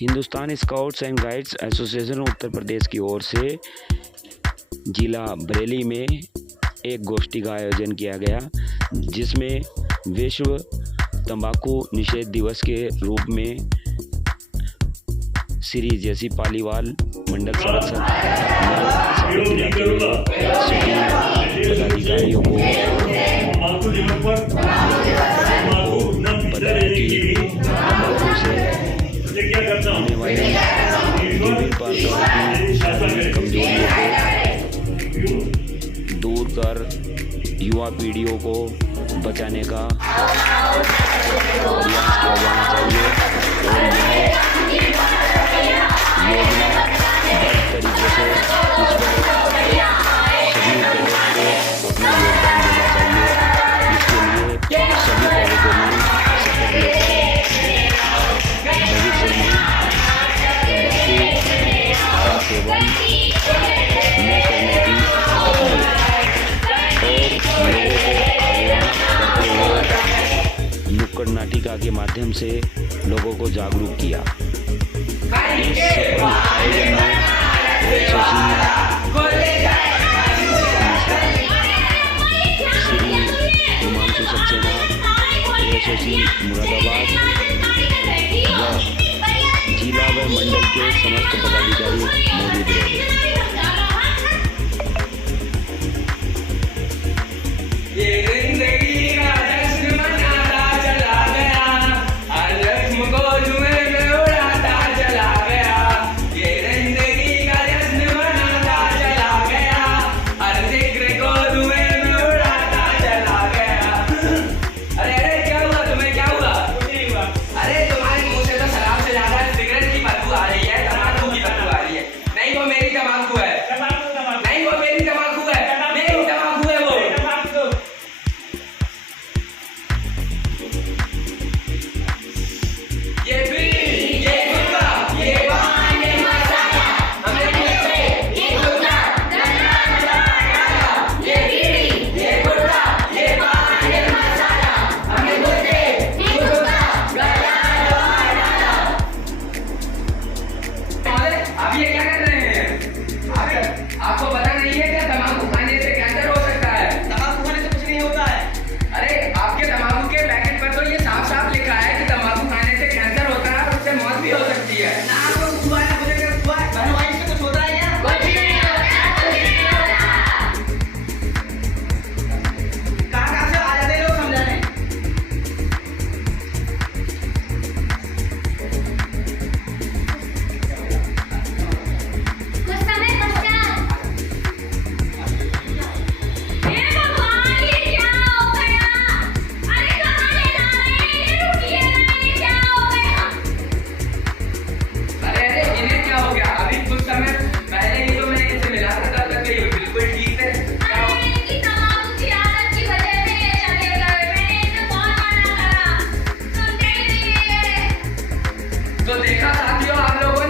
Hindustan scouts and guides association Uttar Pradesh की ओर से जिला बरेली में एक गोष्ठी का आयोजन किया गया, जिसमें विश्व तंबाकू निषेध दिवस के रूप में श्री जैसी पालीवाल मंडल संरक्षक पदाधिकारियों को बताया कि तंबाकू से होने वाली विभिन्न प्रकार की शारीरिक कमजोरियों को दूर कर युवा पीढ़ियों को बचाने का प्रयास किया जाना चाहिए और यह योजना बड़े तरीके से इस पर सभी लोगों को अपना योगदान देना चाहिए। इसके लिए सभी लोगों ने शपथ लेकर भविष्य में तंबाकू का सेवन न करने की और लोगों को आगाह करते हुए नुक्कड़ नाटिका के माध्यम से लोगों को जागरूक किया। इस सफल आयोजन में श्री हिमांशु सक्सेना एसोसी मुरादाबाद व जिला व मंडल के समस्त पदाधिकारी मौजूद रहे।